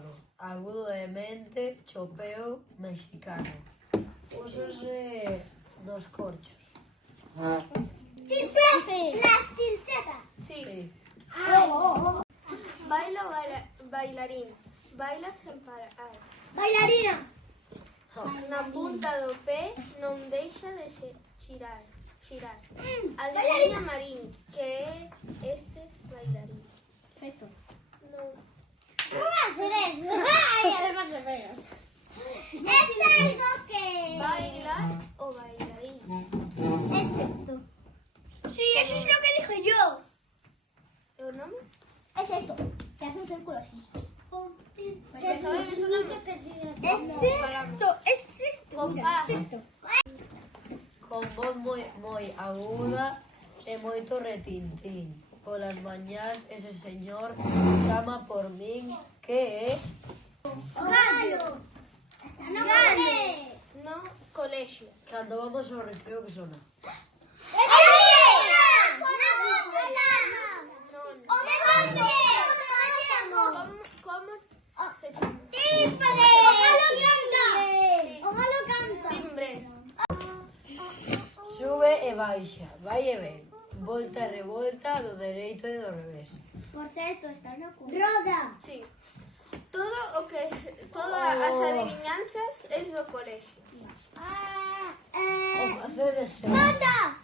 fado, agudo de mente, chopeo mexicano. Úsose nos corchos. Las chinchetas. Sí. Sí. Baila o bailarín. Baila sen parar. Bailarina. Na punta do pé non deixa de xirar. Bailarina. Adivina, Marín, que é este bailarín. Perfecto. Non. No voy a hacer eso. Ay, además de menos. Es algo que... Baila o bailarín. Es esto. Sí, eso es lo que dije yo. É o nome? Es esto. Que hace un círculo así. Pues sabes, es una... Es esto. Compás. Es esto. Con voz moi aguda e moito retintín. Polas mañás ese señor chama por min que é... Gallo. No vale. No colexio. Cando vamos ao recreo que sona. Como se chama? Timbre. Sube e baixa, vai e ven. Volta e revolta do dereito e do revés. Por cierto, está no Roda. Sí. Todas as adivinanzas es do colexio. O facer de ser. Nota.